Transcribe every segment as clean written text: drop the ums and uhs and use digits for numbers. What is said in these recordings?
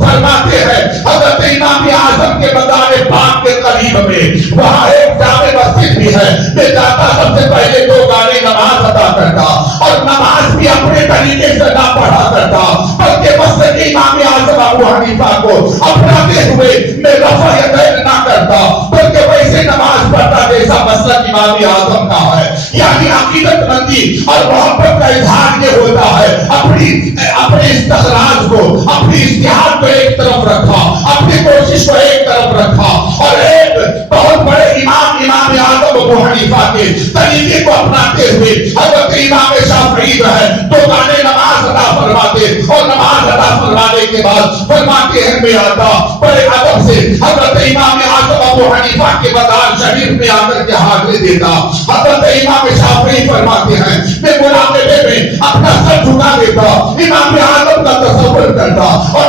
فرماتے ہیں حضرت امام اعظم کے مزار پاک کے قریب میں وہاں ایک جامع مسجد بھی ہے. میں جاتا سب سے پہلے 2 گانے نماز ادا کرتا اور نماز بھی اپنے طریقے سے نہ پڑھا کرتا بلکہ مسجد امام اعظم ابو حنیفہ کو اپناتے ہوئے میں رفع یدین نہ کرتا بلکہ ویسے نماز پڑھتا جیسا مسجد امام اعظم کا ہے. یعنی عقیدت مندی اور محبت کا اظہار یہ ہوتا ہے اپنے استخراج کو اپنی اشتہار کو ایک طرف رکھا اپنی کوشش کو ایک طرف رکھا اور ایک بہت بڑے امام اعظم ابو حنیفہ کے طریقے کو اپناتے ہوئے حضرت امام شافعی جو ہے 2 گانے نماز ادا فرماتے اور نماز ادا فرمانے کے بعد فرماتے ہیں میں آتا بڑے ادب سے حضرت امام اعظم ابو حنیفہ کے مزار شریف میں آ کر کے حاضری دیتا. حضرت امام شافعی فرماتے ہیں میں مراقبے میں اپنا سر جھکا دیتا امام اعظم کا تصور کرتا اور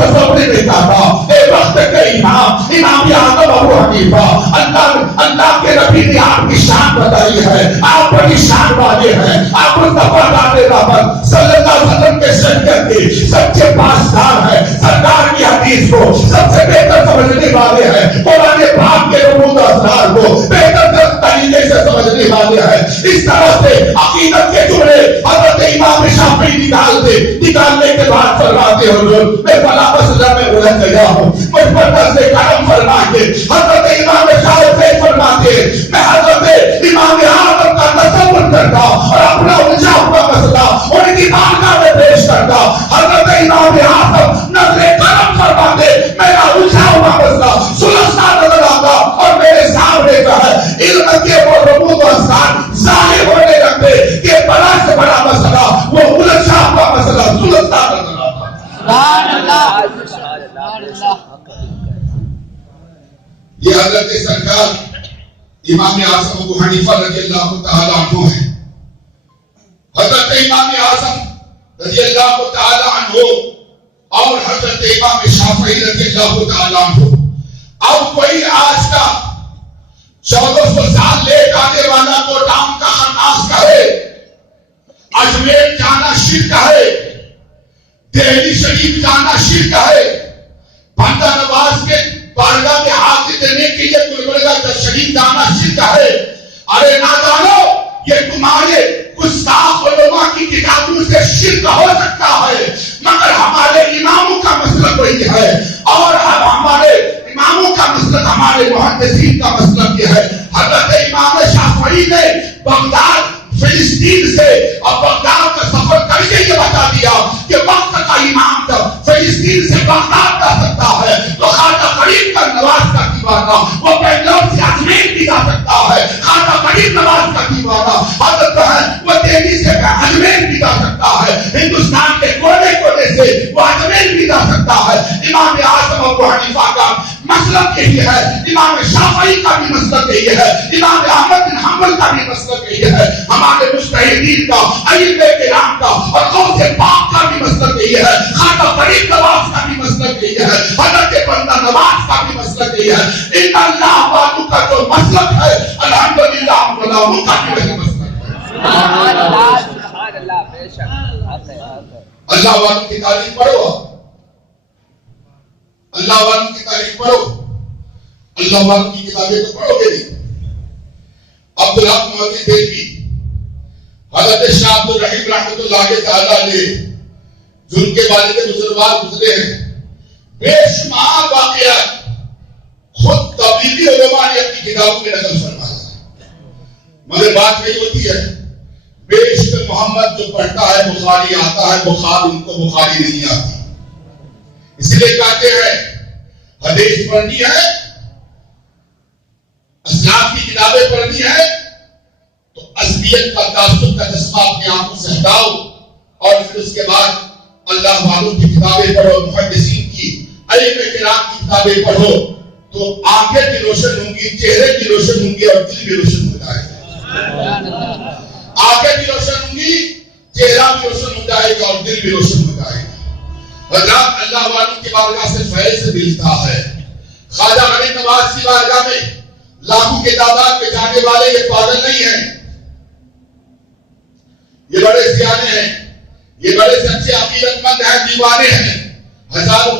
تصور میں کہتا اے وقت کے امام اعظم ابو حنیفہ اللہ کے نبی نے آپ کی شان بتائی ہے آپ بڑی شان والے ہیں آپ مصطفیٰ رحمت صلی اللہ علیہ وسلم کے شریعت کے سچے پاسدار ہیں سرکار کی حدیث کو سب سے بہتر سمجھنے والے ہیں قرآن پاک کے رموز اسرار کو بہتر طریقے سے سمجھنے والے ہیں. اس طرح سے عقیدت کے جملے حضرت امام شافعی نکالنے کے بعد فرماتے حضور میں فلاں مسئلہ میں الجھ گیا ہوں مجھ پر نظر کرم فرما کے حضرت امام شافعی فرماتے میں حضرت امام اعظم کا تصور کرتا اور اپنا الجھا ہوا مسئلہ ان کی بارگاہ میں پیش کرتا. حضرت امام اعظم نظر کرم فرماتے میرا الجھا ہوا مسئلہ سلسلہ نظر آتا اور میرے سامنے جو ہے علم کے وہ رموز و اسرار ظاہر ہونے لگتے کہ بڑا سے بڑا مسئلہ وہ الجھا ہوا مسئلہ سلسلہ نظر آتا. سبحان اللہ. یہ حضرت سرکار امام اعظم ابو حنیفہ رضی اللہ تعالی عنہ ہیں. حضرت امام اعظم رضی اللہ تعالی عنہ اور حضرت امام شافعی رضی اللہ تعالی عنہ اب کوئی آج کا 1400 سال لے آنے والا کو ڈام کا خناس کہے اجمیر جانا شرک ہے دہلی شریف جانا شرک ہے بندہ نواز کے بارگاہ میں حاضری دینے کے لیے گلبرگہ شریف جانا شرک ہے. ارے نادانو یہ تمہارے گستاخ علماء کی کتابوں سے شرک ہو سکتا ہے مگر ہمارے اماموں کا مسلک وہی ہے اور ہمارے اماموں کا مسلک ہمارے محدثین کا مسلک یہ ہے. حضرت امام شافعی نے بغداد فلسطین سے اور بغداد کا سفر کر کے یہ بتا دیا کہ وقت کا امام جب فلسطین سے بغداد جا سکتا ہے تو خواجہ غریب کا نواز کا دیوانہ وہ بنگلور سے اجمیر بھی جا سکتا ہے. خواجہ غریب نواز کا دیوانہ حضرت ہے وہ دہلی سے اجمیر بھی جا سکتا ہے ہندوستان کے کونے کونے سے وہ اجمیر بھی جا سکتا ہے. امام اعظم ابو حنیفہ کا مسلک یہی ہے امام شافعی کا بھی مسلک یہی ہے امام احمد بن حنبل کا بھی مسلک یہی ہے ہمارے مجتہدین کا ائمہ کرام کا اور غوث پاک کا بھی مسلک یہی ہے خواجہ غریب نواز کا بھی مسلک یہی ہے حضرت بندہ نواز کا بھی مسلک یہی ہے. ان اللہ والوں کا جو مسلک ہے الحمدللہ غلاموں کا بھی وہی مسلک ہے. سبحان اللہ. بے شک اللہ والوں کی تعریف پڑھو اللہ والوں کی تعریف پڑھو اللہ والوں کی کتابیں تو پڑھو گے نہیں. عبدالحق محمد دہلوی حضرت شاہ عبد الرحیم رحمۃ اللہ تعالی علیہ جن کے والد بزرگوار گزرے ہیں بے شمار واقعات خود تبلیغی علماء نے اپنی کتابوں میں نقل فرمایا مگر بات نہیں ہوتی ہے بے شک محمد جو پڑھتا ہے بخاری آتا ہے بخاری ان کو بخاری نہیں آتی. اس لیے کہتے ہیں حدیث پڑھنی ہے اسلاف کی کتابیں پڑھنی ہے تو عصبیت کا تعصب کا جذبہ اپنی آنکھوں سے ہٹاؤ اور پھر اس کے بعد اللہ والوں کی کتابیں پڑھو محدثین کی ائمہ کرام کی کتابیں پڑھو تو آنکھیں بھی روشن ہوں گی چہرے بھی روشن ہوں گے اور دل بھی روشن ہو جائے گا. آنکھیں بھی روشن ہوں گی چہرہ بھی روشن ہو جائے گا اور دل بھی روشن ہو جائے گا. حضرات اللہ والوں کی بارگاہ سے فیض ملتا ہے. خواجہ غریب نواز کی بارگاہ میں لاکھوں کے تعداد میں جانے والے یہ پاگل نہیں ہیں یہ بڑے سیانے ہیں یہ بڑے سچے عقیدت مند ہیں دیوانے ہیں. ہزاروں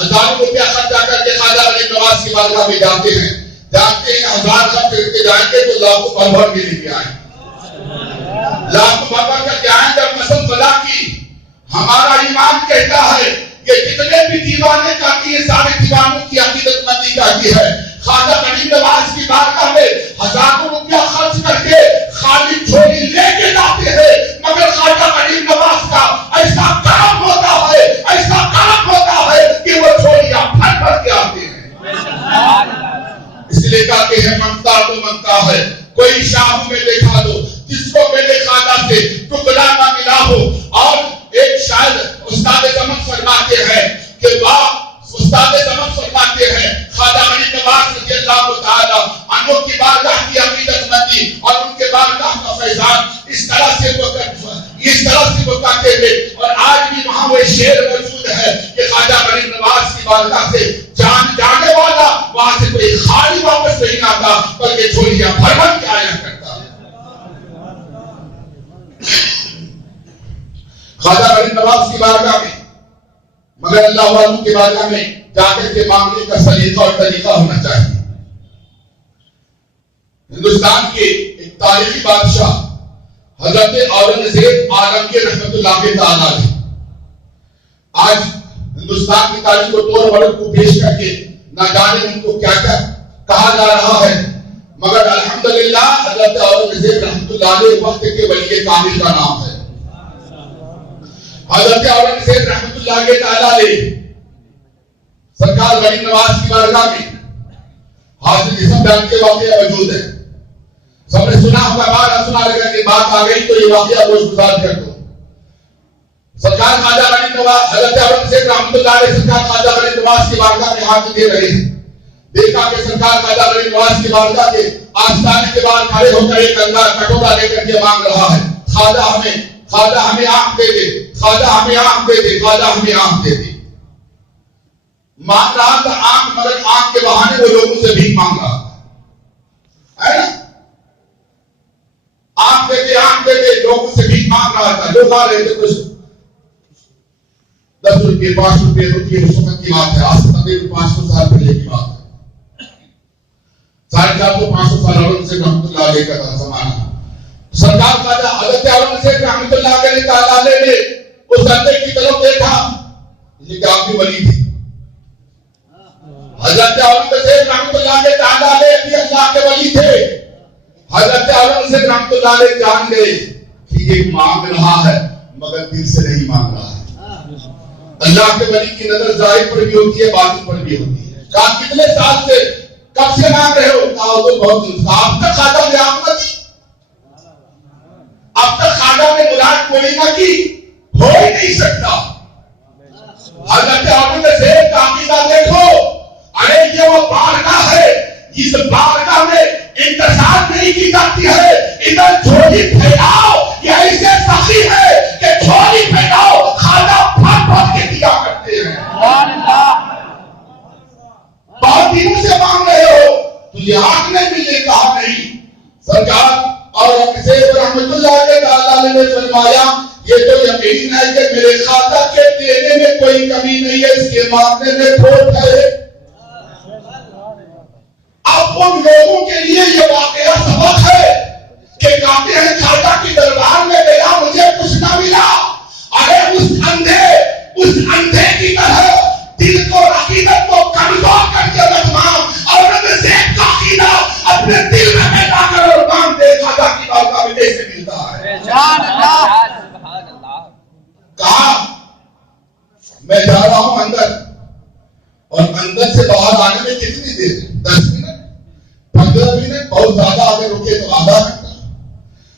ہزاروں روپیہ خرچہ کر کے خواجہ غریب نواز کی بارگاہ میں جاتے ہیں، جانتے ہیں 1000 خرچ کر کے جائیں گے تو لاکھوں بھر کے لے کے آئیں، لاکھوں بھر کر کے آئیں جب قسم خدا کی ہمارا ایمان کہتا ہے کہ جتنے بھی دیوانے چاہتی ہیں سارے دیوانوں کی عقیدت مندی چاہتی ہے، خواجہ غریب نواز کی بارگاہ میں ہزاروں روپیہ خرچ کر کے خالی جھولی لے کے جاتے ہیں، مگر خواجہ غریب نواز کا ایسا کام ہوتا ہے، ایسا کام ہوتا ہے کہ وہ جھولیاں بھر بھر کے آتے ہیں۔ اس لیے کہتے ہیں منگتا تو منگتا ہے، کوئی شاہ میں دکھا دو جس کو میرے خواجہ سے ٹکڑا نہ ملا ہو۔ اور ایک شاعر استاد زمان فرماتے ہیں کہ واہ، استاد زمان فرماتے ہیں خواجہ غریب نواز رضی اللہ تعالی عنہ کی بارگاہ کی عقیدت مندی اور ان کے بارگاہ کا فیضان اس طرح سے وہ کرتے تھے، اور آج بھی وہاں وہ شعر موجود ہے کہ خواجہ غریب نواز کی بارگاہ سے جانے والا وہاں سے کوئی خالی واپس نہیں آتا بلکہ جھولیاں بھر بھر کے آیا کرتا ہے۔ خواجہ غریب نواز کی بارگاہ میں، مگر اللہ والوں کی بارگاہ میں جا کر کے مانگنے کا سلیقہ اور طریقہ ہونا چاہیے۔ ہندوستان کے ایک تاریخی بادشاہ حضرت اورنگزیب عالمگیر رحمت اللہ تعالیٰ علیہ آج ہندوستان کی تاریخ کو طور بڑک کو پیش کر کے نہ جانے ان کو کیا کیا کہا جا رہا ہے، مگر الحمدللہ حضرت اورنگزیب رحمت اللہ علیہ وقت کے ولی کامل کا نام ہے۔ حضرت اورنگزیب رحمت اللہ تعالیٰ علیہ سرکار غریب نواز کی بارگاہ میں حاضر جسم بیان کے واقعہ موجود ہے۔ سب نے سنا ہوگا، بار سنا لگا کہ بات آ گئی تو یہ واقعہ گوش گزار کر دو۔ سرکار خواجہ غریب نواز حضرت اورنگزیب رحمت اللہ علیہ سرکار خواجہ غریب نواز کی بارگاہ میں ہاتھ دے رہے ہیں۔ دیکھا کہ سرکار خواجہ غریب نواز کی بارگاہ کے آستانے کے باہر کھڑے ہو کر ایک کٹورا لے کر کے مانگ رہا ہے، خواجہ ہمیں آنکھ دے دے، خواجہ ہمیں آنکھ دے دے، خواجہ ہمیں آنکھ دے دے۔ مانگ رہا تھا آنکھ، مگر آنکھ کے بہانے وہ لوگوں سے بھی مانگ رہا تھا، ہے نا؟ آنکھ دے دے لوگوں سے بھی مانگ رہا تھا۔ لوگ آ رہے تھے کچھ 10 روپے 5 روپے روپیے اس وقت کی بات ہے، آج سے تقریباً 500 سال پہلے کی بات ہے، 450 سال اورنگزیب رحمت اللہ علیہ کا زمانہ۔ سرکار خواجہ حضرت اورنگزیب رحمت اللہ علیہ تعالیٰ نے اس اندھے کی طرف دیکھا، یہ کہ آپ کی ولی تھی۔ حضرت اورنگزیب رحمت اللہ علیہ تعالیٰ بھی اللہ کے ولی تھے۔ حضرت اورنگزیب رحمت اللہ علیہ جان گئے کہ یہ مانگ رہا ہے مگر دل سے نہیں مانگ رہا ہے۔ اللہ کے ولی کی نظر ظاہر پر بھی ہوتی ہے، باطن پر بھی ہوتی ہے۔ کہا کتنے سال سے، کب سے مانگ رہے ہو؟ کہا تو بہت دن سے۔ اب تک خواجہ نے آنکھ نہ دی، اب تک خواجہ نے مراد پوری نہ کی، ہو ہی نہیں سکتا۔ حضرت اورنگزیب کا عقیدہ دیکھو، ارے یہ وہ بارگاہ ہے، اس بارگاہ میں انتظار نہیں کی جاتی ہے، ادھر جھولی پھیلاؤ، یہ ایسے سخی ہے کہ جھولی پھیلاؤ، خواجہ بھر بھر کے دیا کرتے ہیں۔ بہت دنوں سے مانگ رہے ہو، تجھے آنکھ نہیں ملے، کہا نہیں۔ سرکار اورنگزیب رحمت اللہ تعالیٰ نے فرمایا یہ تو یقین ہے کہ میرے خواجہ کے دینے میں کوئی کمی نہیں ہے، اس کے مانگنے میں کھوٹ ہے۔ اب ان لوگوں کے لیے یہ واقعہ سبق ہے کہ کہتے ہیں خواجہ کی دربار میں گیا مجھے کچھ نہ ملا۔ ارے اس اندھے کی طرح دل کو، عقیدت کو کمزور کر کے رکھنا، اورنگزیب کا عقیدہ اپنے دل میں پیدا کر اور مانگ دے، خواجہ کی بارگاہ میں کیسے ملتا ہے؟ کہا میں جا رہا ہوں اندر، اور اندر سے باہر آنے میں کتنی دیر؟ 10 منٹ 15 منٹ، بہت زیادہ اگر رکے تو آدھا گھنٹہ۔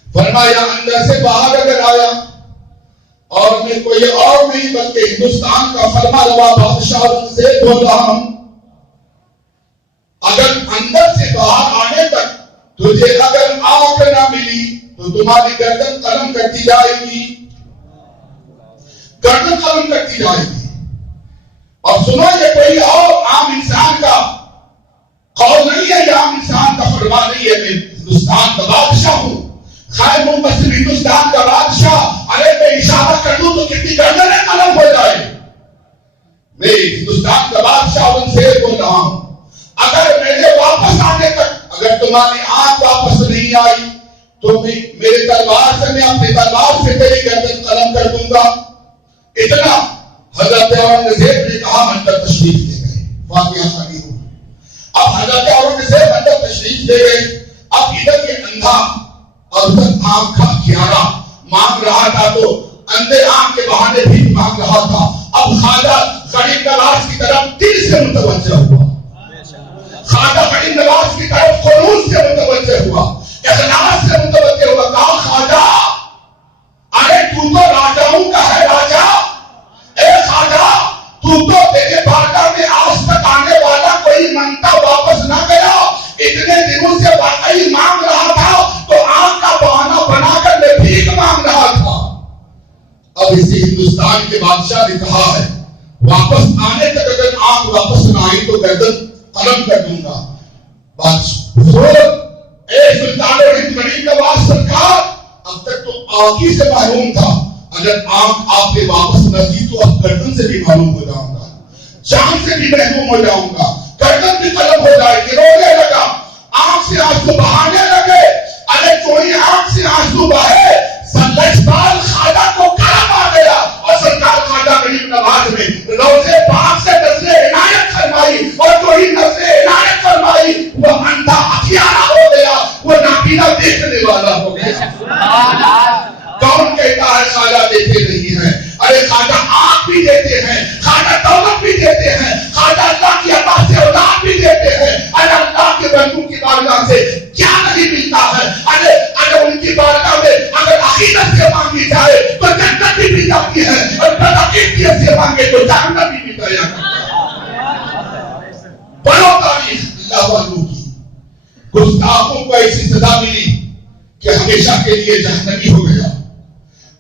فرمایا اندر سے باہر اگر آیا اور میں کوئی اور نہیں بلکہ ہندوستان کا فرما روا بادشاہ سے بول رہا ہوں، اگر اندر سے باہر آنے تک تجھے اگر آنکھ نہ ملی تو تمہاری گردن قلم کرتی جائے گی، گردن قلم کرتی جائے گی۔ اور سنو یہ کوئی اور عام انسان کا قول نہیں ہے، یہ عام انسان کا فرمان نہیں ہے، میں ہندوستان کا بادشاہ ہوں، خیر منتصر ہندوستان کا بادشاہ، ارے میں اشارہ کر دوں تو کتنی گردنیں قلم ہو جائے۔ میں ہندوستان کا بادشاہ ان سے بول رہا ہوں، اگر میرے واپس آنے تک اگر تمہاری آنکھ واپس نہیں آئی تو میرے دربار سے، میں اپنے دربار سے تیری گردن قلم کر دوں گا۔ اتنا حضرت اورنگزیب نے کہا، منڈر تشریف لے گئے۔ واقعہ خالی ہو، اب حضرت اورنگزیب منڈر تشریف لے گئے۔ اب ادھر یہ اندھا اور ادھر آنکھ کا کھیارا مانگ رہا تھا، تو اندھے آنکھ کے بہانے بھی مانگ رہا تھا۔ اب خواجہ غریب نواز کی طرف دل سے متوجہ ہوا، خواجہ غریب نواز کی طرف خلوص سے متوجہ ہوا، اخلاص سے متوجہ ہوا۔ کہا، خواجہ ارے تو راجاؤں کا ہے راجا، اے خواجہ تو تیرے بارگاہ میں آج تک آنے والا کوئی منگتا واپس نہ گیا، اتنے دنوں سے واقعی مانگ رہا تھا تو آنکھ کا بہانہ بنا کر میں بھیک مانگ رہا تھا۔ اب اسی ہندوستان کے بادشاہ نے کہا ہے، واپس آنے تک اگر آنکھ واپس نہ آئی تو گردن قلم کر دوں گا۔ اے سلطان ہند غریب نواز سرکار، اب تک تو آنکھ ہی سے محروم تھا، اگر آنکھ آپ کے واپس نہ دی تو اب گردن سے بھی محروم ہو جاؤں گا، جان سے بھی محروم ہو جاؤں گا، گردن بھی قلم ہو جائے گی۔ رونے لگا، آنکھ سے آنسو بہانے لگے۔ ارے کوئی آنکھ سے آنسو بہے، لجپال خواجہ کو کرم آ گیا اور سرکار خواجہ غریب نواز نے روزے پاک سے نظر عنایت فرمائی، اور جو ہی نظر عنایت فرمائی وہ اندھا ہتھیارا ہو گیا، وہ نابینا دیکھنے والا ہو گیا۔ کون کہتا ہے خواجہ دیتے نہیں ہیں؟ ارے خواجہ آنکھ بھی دیتے ہیں، خواجہ دولت بھی دیتے ہیں، خواجہ اللہ کی عطا سے اولاد بھی دیتے ہیں۔ ارے اللہ کے بندوں کی بارگاہ سے کیا نہیں ملتا ہے؟ ارے ان کی بارگاہ میں اگر عقیدت سے مانگی جائے تو جنت بھی مل جاتی ہے، اور بدعقیدت سے مانگے تو جہنم بھی مل جایا کرتا ہے۔ پڑھو تاریخ اللہ والوں کی، گستاخوں کو ایسی سزا ملی کہ ہمیشہ کے لیے جہنمی ہو گیا،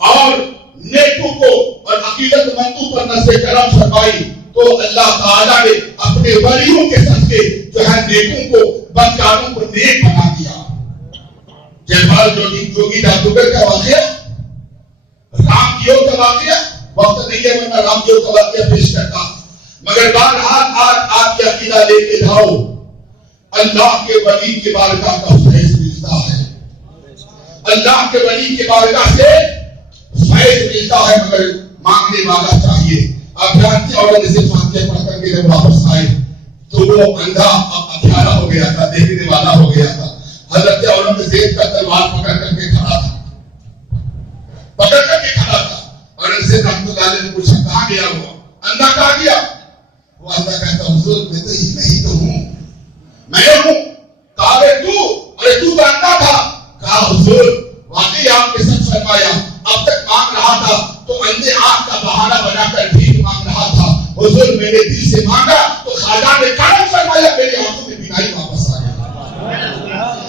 اور نیکوں کو اور عقیدت مندوں پر نظر کرم فرمائی تو اللہ تعالیٰ نے اپنے ولیوں کے صدقے جو ہے نیکوں کو، بدکاروں کو نیک بنا دیا۔ جیپال جوگی جادوگر کا واقعہ، رام دیو کا واقعہ، وقت نہیں ہے ورنہ رام دیو کا واقعہ پیش کرتا، مگر بہرحال آپ کی عقیدہ لے کے جاؤ، اللہ کے ولی کی بارگاہ کا فیض ملتا ہے، اللہ کے ولی کی بارگاہ سے فیض ملتا ہے، مگر مانگنے والا چاہیے۔ اب جانتے اورنگزیب فاتحہ پڑھ کر کے جب واپس آئے تو وہ اندھا اب ہتھیارا ہو گیا تھا، دیکھنے والا ہو گیا تھا۔ حضرت اورنگزیب کا تلوار پکڑ کر کے کھڑا تھا، پکڑ کر کے کھڑا تھا۔ اورنگزیب رحمۃ اللہ علیہ نے پوچھا، کہاں گیا وہ اندھا؟ کہاں گیا وہ اندھا؟ کہتا، حضور میں تو ہوں، میں ہوں۔ کہا، ارے تو اندھا تھا؟ کہا، حضور واقعی آپ نے سچ فرمایا، اب تک مانگ رہا تھا تو اندھے آنکھ کا بہانہ بنا کر بھیک مانگ رہا تھا، حضور میں نے دل سے مانگا تو خواجہ نے کرم فرمایا، میری آنکھوں میں بینائی واپس آ گئی،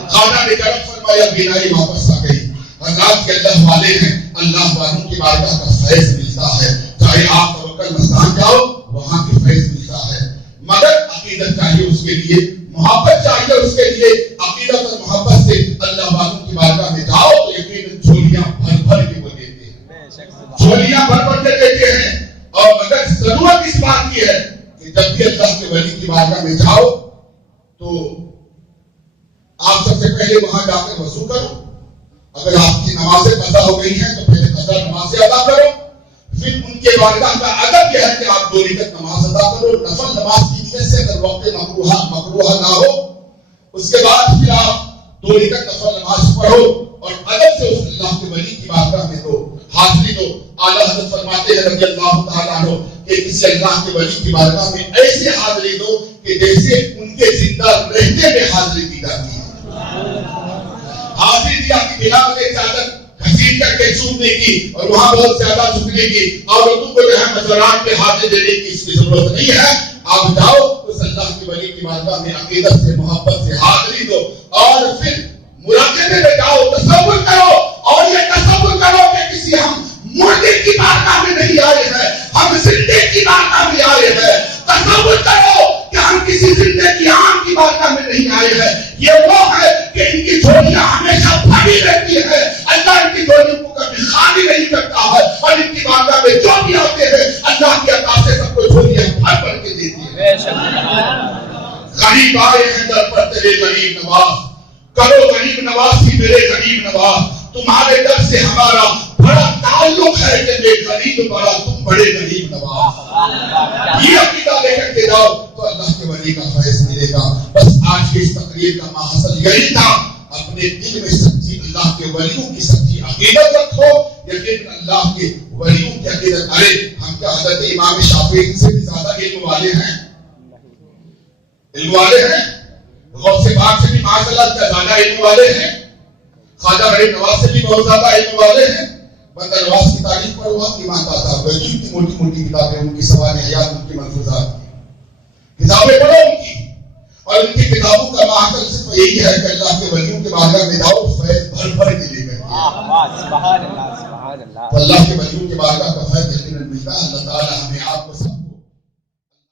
خواجہ نے کرم فرمایا، بینائی واپس آ گئی۔ حضرات کے اللہ والے ہیں، اللہ والوں کی بارگاہ کا فیض ملتا ہے، چاہے آپ توکل مستان جاؤ وہاں بھی فیض ملتا ہے، مگر عقیدت چاہیے اس کے لیے، محبت چاہیے اس کے لیے۔ عقیدت اور محبت سے اللہ والوں کی بارگاہ میں جاؤ تو یقیناً جھولیاں بھر بھر کے وہ دیتے ہیں، جھولیاں بھر بھر کے دیتے ہیں۔ اور مگر ضرورت اس بات کی ہے کہ جب بھی اللہ کے ولی کی بارگاہ میں جاؤ تو آپ سب سے پہلے وہاں جا کر وضو کرو، اگر آپ کی نمازیں قضا ہو گئی ہیں تو پہلے قضا نمازیں ادا کرو، پھر ان کے بارگاہ کا ادب یہ ہے کہ آپ 2 رکعت نماز ادا کرو، نفل نماز کی نیت سے، اگر وقت مکروہ نہ ہو، اس کے بعد پھر آپ 2 رکعت نفل نماز پڑھو اور ادب سے اس اللہ کے ولی کی بارگاہ میں دو، حاضری دو۔ اعلیٰ حضرت فرماتے ہیں رضی اللہ تعالیٰ عنہ کہ کسی اللہ کے ولی کی بارگاہ میں ایسے حاضری دو کہ جیسے ان کے زندہ رہتے میں حاضری دی جاتی ہے۔ حاضری دیا کہ بنا کے چادر گھسیٹ کر کے چومنے کی اور وہاں بہت زیادہ جھکنے کی، اور تم کو جو ہے مزارات پہ حاضری دینے کی اس کی ضرورت نہیں ہے۔ آپ جاؤ اس اللہ کے ولی کی بارگاہ میں عقیدت سے، محبت سے حاضری دو، اور پھر مراقبے میں جاؤ، تصور کرو، اور یہ تصور کرو کہ کسی ہم مردے کی بارگاہ میں نہیں آئے ہیں، ہم زندے کی بارگاہ میں آئے ہیں۔ تصور کرو کہ ہم کسی زندے کی عام کی بارگاہ میں نہیں آئے ہیں۔ یہ وہ ہے کہ ان کی جھولیاں ہمیشہ بھری رہتی ہے، اللہ ان کی جھولیوں کو کبھی خالی نہیں کرتا ہے، اور ان کی بارگاہ میں جو بھی آتے ہیں اللہ کی عطا سے سب کو جھولیاں قریب آئے ہیں در پر تیرے غریب نواز، کرو غریب نوازی میرے غریب نواز، تمہارے در سے ہمارا بڑا تعلق ہے کہ بے غریب بڑا تم بڑے غریب نواز۔ یہ عقیدہ لے کر کے جاؤ تو اللہ کے ولی کا فیض ملے گا۔ بس آج کی اس تقریر کا ماحصل یہی تھا، اپنے دل میں سچی اللہ کے ولیوں کی سچی عقیدت رکھو، یقین اللہ کے ولیوں کی عقیدت۔ ارے ہم کیا حضرت امام شافعی سے بھی زیادہ علم والے ہیں؟ علم والے ہیں؟ غوث پاک سے بھی معاذ اللہ زیادہ علم والے ہیں؟ خواجہ غریب نواز سے بھی بہت زیادہ علم والے ہیں؟ بندہ نواز کی تعریف پر ہوا کہ ایمان داتا ولی کی موٹی موٹی کتابیں، ان کی سوانح حیات، ان کی ملفوظات کی کتابیں پڑھو ان کی، اور ان کی کتابوں کا ماحصل صرف یہی ہے کہ اللہ کے ولیوں کے بارگاہ میں جاؤ فیض بھر بھر کے لے گئے۔ تو اللہ کے ولیوں کے بارگاہ کا فیض یقیناً ملتا ہے۔ اللہ تعالی ہمیں آپ کو سب